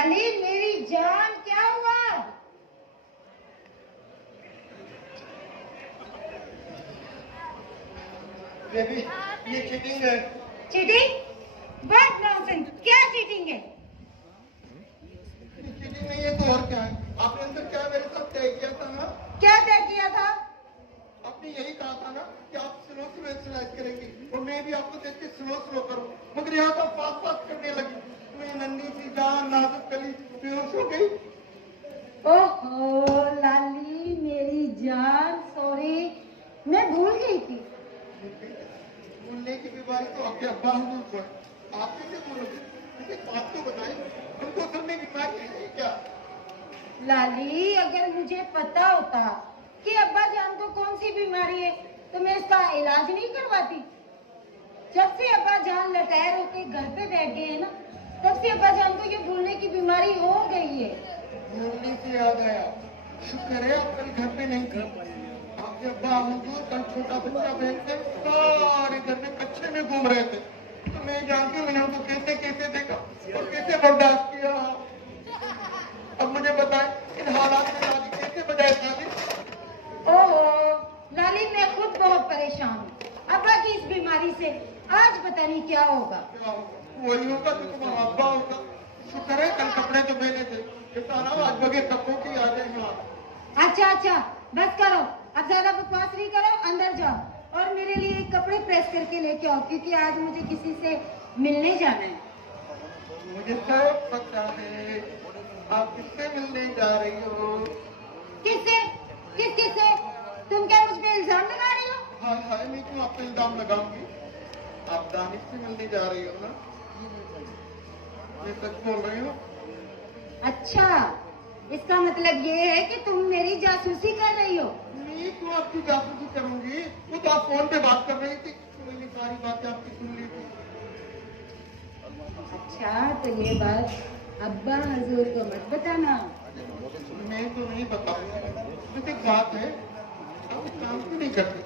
लाली मेरी जान, क्या हुआ? बेबी, ये चीटिंग है। चीटिंग? व्हाट नॉनसेंस, क्या चीटिंग है? चीटिंग नहीं है तो और क्या है? आपने अंदर क्या मेरे साथ तय किया था ना? क्या तय किया था? आपने यही कहा था ना कि आप स्लो स्लो एक्सरसाइज करेंगी और मैं भी आपको देख के स्लो स्लो करूं, मगर यहाँ तो फास्ट फास्ट करने लगी। मैं नन्ही सी जान नाजुक कली बेहोश हो गई। ओहो लाली मेरी जान, सॉरी, मैं भूल गई थी। भूलने की बीमारी तो आपके अब्बा हुजूर को है, आप कैसे भूलोगे? मुझे बात तो बताइए, उनको असल में बीमारी है क्या? लाली अगर मुझे पता होता कि अब्बा जान को कौन सी बीमारी है तो मैं इसका इलाज नहीं करवाती। जब से अब्बा जान लटायर होके घर पे बैठ गए हैं ना, तब से अब्बा जान को ये भूलने की बीमारी हो गई है। भूलने से याद आया, शुक्र है आप कल घर पे नहीं थी। आपके अब्बा हुजूर कल छोटा बच्चा बहन के सारे घर में कच्चे में घूम रहे थे, तो मैं जानती हूँ मैंने उनको कैसे कैसे देखा और कैसे बर्दाश्त किया। अब मुझे बताएं, इन हालात में शादी कैसे बजाय शादी? ओहो लाली मैं खुद बहुत परेशान हूँ अब्बा की इस बीमारी से। आज पता नहीं क्या होगा। क्या होगा? वही होगा जो तुम्हारा अब्बा होगा। शुक्र है कल कपड़े तो मैंने थे, ना आज बगैर कपड़ों की आ जाएंगे आप। अच्छा बस करो, अब ज्यादा बकवास नहीं करो, अंदर जाओ और मेरे लिए कपड़े प्रेस करके लेके आओ, क्योंकि आज मुझे किसी से मिलने जाना है। मुझे सब पता है, आप किससे मिलने जा रही हो? किससे? किससे? तुम क्या मुझ पे इल्जाम लगा रही हो? हाय हाय, मैं क्यों आप पे इल्जाम लगाऊंगी? आप दानिश से मिलने जा रही हो ना? मैं सच बोल रही हूँ। अच्छा, इसका मतलब ये है कि तुम मेरी जासूसी कर रही हो? मैं क्यों आपकी जासूसी करूंगी? वो तो आप फोन पे बात कर रही थी, तो मैंने सारी बातें आपकी सुन ली थी। अच्छा, तो ये बात अब्बा हजूर को मत बताना। मैं तो नहीं बताऊंगा, लेकिन एक बात है, आप एक काम क्यों नहीं करते?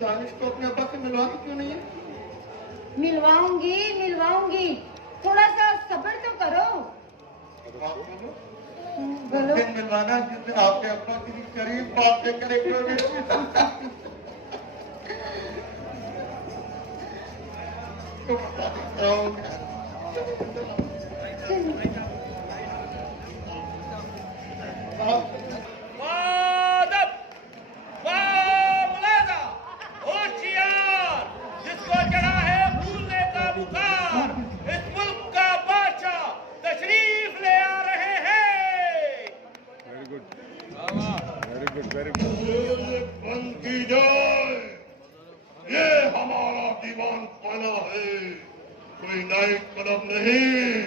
दानिश को अपने अब्बा से मिलवाती क्यों नहीं है? मिलवाऊंगी, थोड़ा सा सब्र तो करो। आप बोलो। बोलो। दिन मिलवाना जिससे आपके अब्बा की करीब बातें करेंगे। तो बता देता हूँ। जिसको चढ़ा है भूलने का बुखार, इस मुल्क का बादशाह तशरीफ ले आ रहे हैं। Very good very good. ये बंद की जाए, ये हमारा दीवान खाना है, कोई नाइट क्लब नहीं।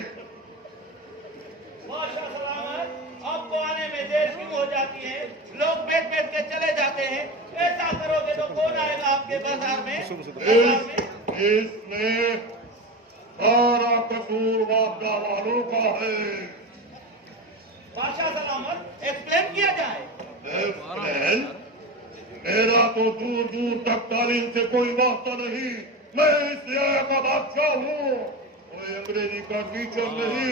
बादशाह सलामत, आपको आने में देर क्यों हो जाती है? लोग बैठ बैठ के चले जाते हैं। ऐसा करोगे तो कौन आएगा आपके बाजार में? इसमें सारा कसूर वापदा वालों का है। बादशाह सलामत, एक्सप्लेन किया जाए। एक्सप्लेन? मेरा तो दूर दूर तक तालीम से कोई वास्ता नहीं। मैं इस एरिया का बादशाह हूँ, कोई अंग्रेजी का टीचर नहीं।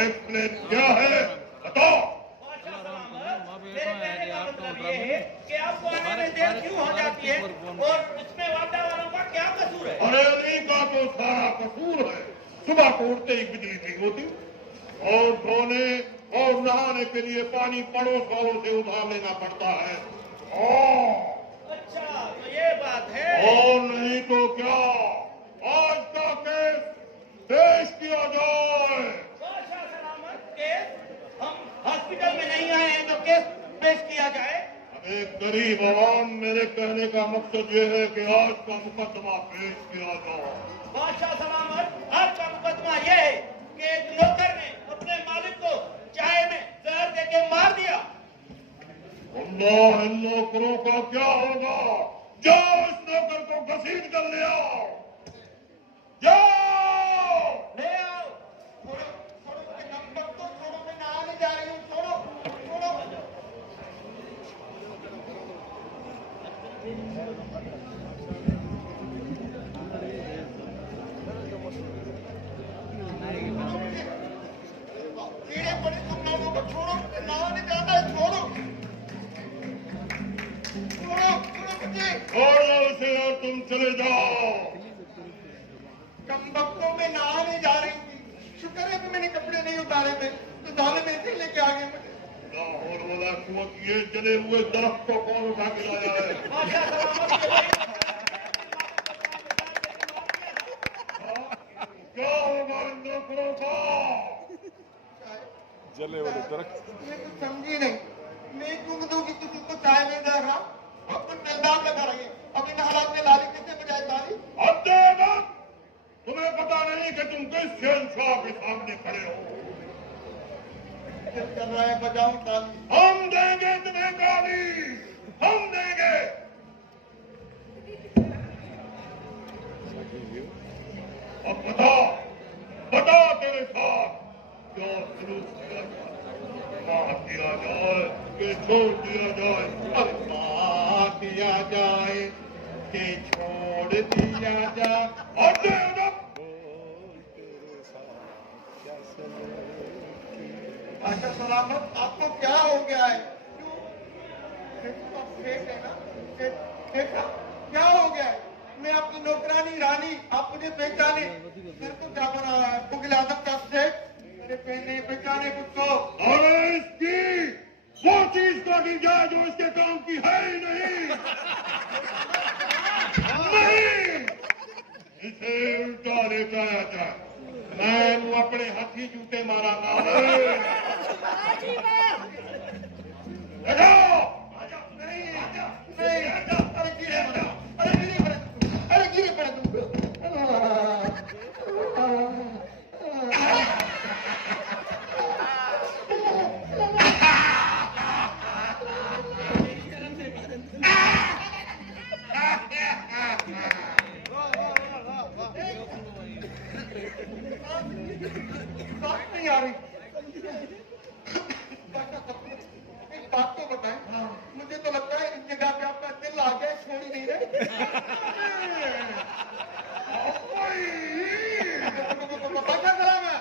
एक्सप्लेन क्या है बताओ? बादशाह सलामत, मेरे कहने का मतलब ये है कि आपको आने में देर क्यों हो जाती है और इसमें वापदा वालों का क्या कसूर है? अरे नहीं का तो सारा कसूर है। सुबह को उठते ही बिजली नहीं होती और धोने और नहाने के लिए पानी पड़ोस वालों से उधार लेना पड़ता है। अच्छा, तो ये बात है। और नहीं तो क्या, आज का केस पेश किया जाए। बादशाह सलामत, केस? हम हॉस्पिटल में नहीं आए हैं तो केस पेश किया जाए? एक गरीब आवाम, मेरे कहने का मकसद ये है कि आज का मुकदमा पेश किया जाए। बादशाह सलामत, आपका मुकदमा ये है कि एक नौकर ने अपने मालिक को चाय में जहर देके मार दिया। अल्लाह, इन नौकरों का क्या होगा? जाओ इस नौकर को घसीट कर ले आओ। जाओ ले आओ। छोड़ो छोड़ो, मुझे दम तक तो छोड़ो, मैं नहाने जा रही हूँ। छोड़ो छोड़ो। चले जाओ। कम वक्तों में नहाने जा रही थी, शुक्र है कि मैंने कपड़े नहीं उतारे थे, तो दाने में से लेके आ गए मुझे। लाहौर वाला कुआं की ये जले हुए दरख्त को कौन उठा के लाया है? क्या होगा इन लोगों का? जले वाले दरख्त। मैं कुछ समझी नहीं, मैं क्यों दूंगी किसी को चाय नहीं दे रहा? अब तुम मिलदार लगा रही है, अब इन हालात में लाली कैसे बजाए ताली? अब देगा, तुम्हें पता नहीं कि तुम किस शहंशाह के सामने खड़े हो। क्या कर रहा है? बजाओ ताली। हम देंगे तुम्हें गाली, हम देंगे। अब बता, बता तेरे साथ क्या सलूक किया जाए? मार दिया जाए कि छोड़ दिया जाए? अब मार दिया जाए कि छोड़ दिया जाए? और दे दो। अच्छा सलामत, आपको क्या हो गया है? क्यों? आप फेंक है ना? फेंका? क्या हो गया है? मैं आपकी नौकरानी रानी, आप मुझे पहचाने? फिर तो क्या बना है? मुगल आजम का सेठ मेरे पहने पहचाने मुझको? अरे इसकी वो चीज काटी जाए जो इसके काम की है ही नहीं। नहीं, इसे उल्टा लेकर आया जाए, मैं अपने हाथी जूते मारांगा। नहीं, नहीं, अरे गिरे पड़ा, अरे गिरे पड़ा, अरे गिरे पड़ा तुम। बात नहीं आ रही। एक बात तो बताएं, मुझे तो लगता है इस जगह पे आपका दिल आ गया, छोड़ ही नहीं रहे। बचा चला मैं।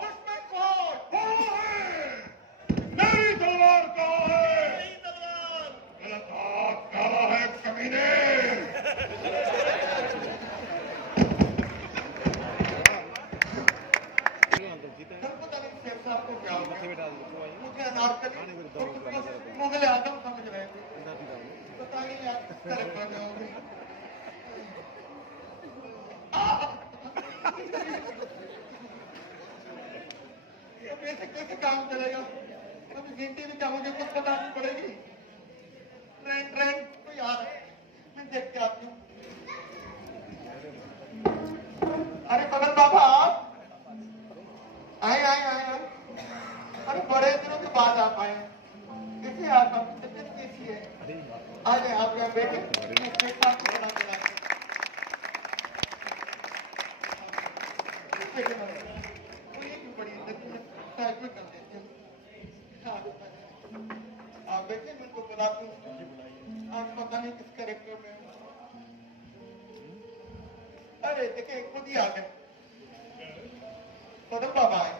दुश्मन कौन? मेरी तलवार कहाँ है? मेरा हाथ काला है कमीने। आपको क्या होगा? मुझे अनारकली मुगल आजम समझ रहे थे, पता नहीं आप किस तरह बने होंगे। अब ऐसे कैसे काम चलेगा? अभी घंटे में क्या मुझे कुछ पता नहीं पड़ेगी। ट्रेन ट्रेन कोई आ रहा है, मैं देख के आती हूँ। अरे पवन बाबा आप आए आए आए आए। अरे बड़े दिनों के बाद आप आए, कैसे आपका तबियत कैसी है? आ जाए आप यहाँ बैठे, मैं ब्रेकफास्ट बना के लाता हूँ। कोई एक बड़ी साइड में कर देते हैं। आप बैठे, मैं उनको बुलाती हूँ। आज पता नहीं किस कैरेक्टर में हूँ। अरे देखे खुद ही आ गए, पदम बाबा आए।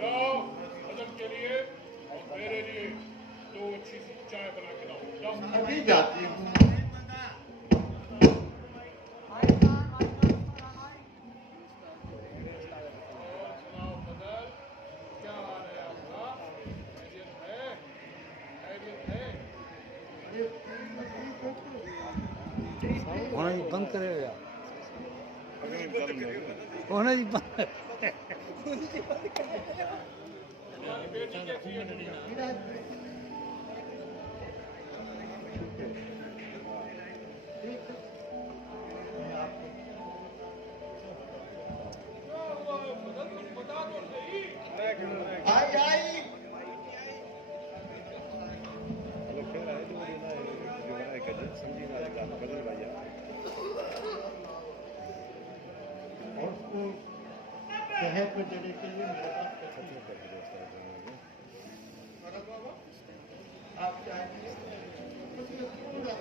जाओ मदद के लिए और मेरे लिए दो अच्छी सी चाय बना के लाओ। जाओ। अभी जाती हूँ। सुनाओ मदर, क्या हाल है आपका? खैरियत है? खैरियत है? होना जी बंद करेगा, होना जी बंद। हमारी बेटी कैसी है? बता तो सही। आई आई शहर में देने के लिए मेरे पास आप चाहिए पूरा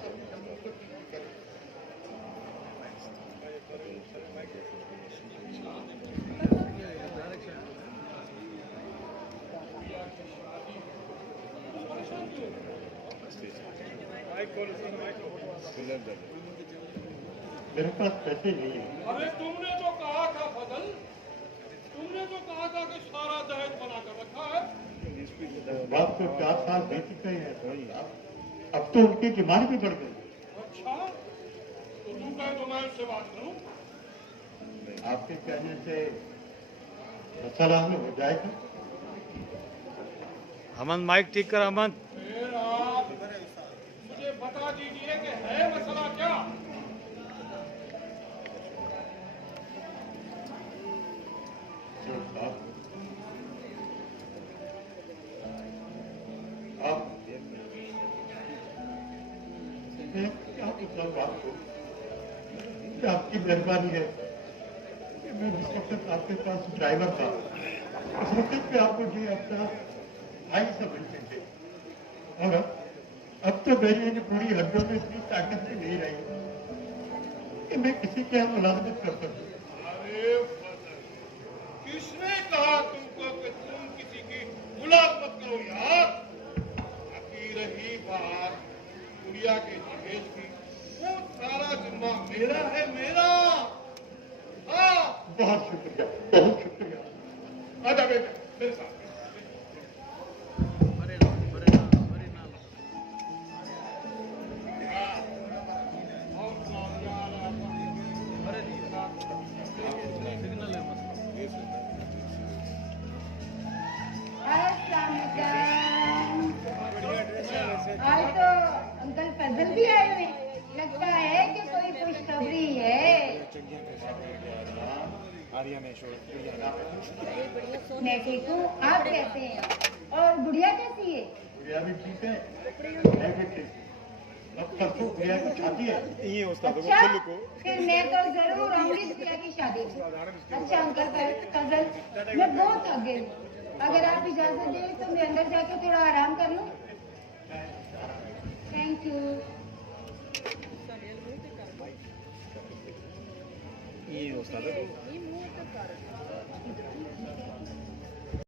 मेरे पास पैसे नहीं है। अरे तुमने तो कहा था फजल, तुमने तो कहा था कि सारा दहेज बना कर रखा है। बाप को 4 साल बीत चुके हैं। अब तो उनकी बीमारी भी बढ़ गई। अच्छा, तो तू कहे तो मैं उससे बात करूं? आपके कहने से मसला हल हो जाएगा। अमन माइक ठीक कर अमन। फिर आप मुझे बता दीजिए कि है मसला क्या? आप मैं क्या बताऊं आपको कि आपकी मेहरबानी है कि मैं उस वक्त आपके पास ड्राइवर था। उस वक्त पे आप मुझे अपना भाई समझते थे और अब तो मेरी इन पूरी हड्डियों में इतनी ताकत भी नहीं रही कि मैं किसी के यहाँ मुलाजमत कर सकूं। अरे फजल, किसने कहा तुमको कि तुम किसी की मुलाजमत करो यार? बाकी रही बात गुड़िया के दहेज की, वो सारा जिम्मा मेरा है, मेरा। हाँ, बहुत शुक्रिया, बहुत शुक्रिया। आजा बेटा मेरे साथ। और सुनाओ यार, आज तो अंकल फजल भी आए हुए, लगता है कि कोई खुशखबरी है। मैं ठीक हूँ, आप कैसे हैं? और गुड़िया कैसी है? गुड़िया भी ठीक है, मैं भी ठीक हूँ। अब परसों गुड़िया की शादी है। अच्छा, फिर मैं तो जरूर आऊंगी गुड़िया की शादी में। अच्छा अंकल फजल, मैं बहुत थक गई हूँ। अगर आप इजाजत दें तो मैं अंदर जाके थोड़ा आराम कर लूँ। Thank you. ये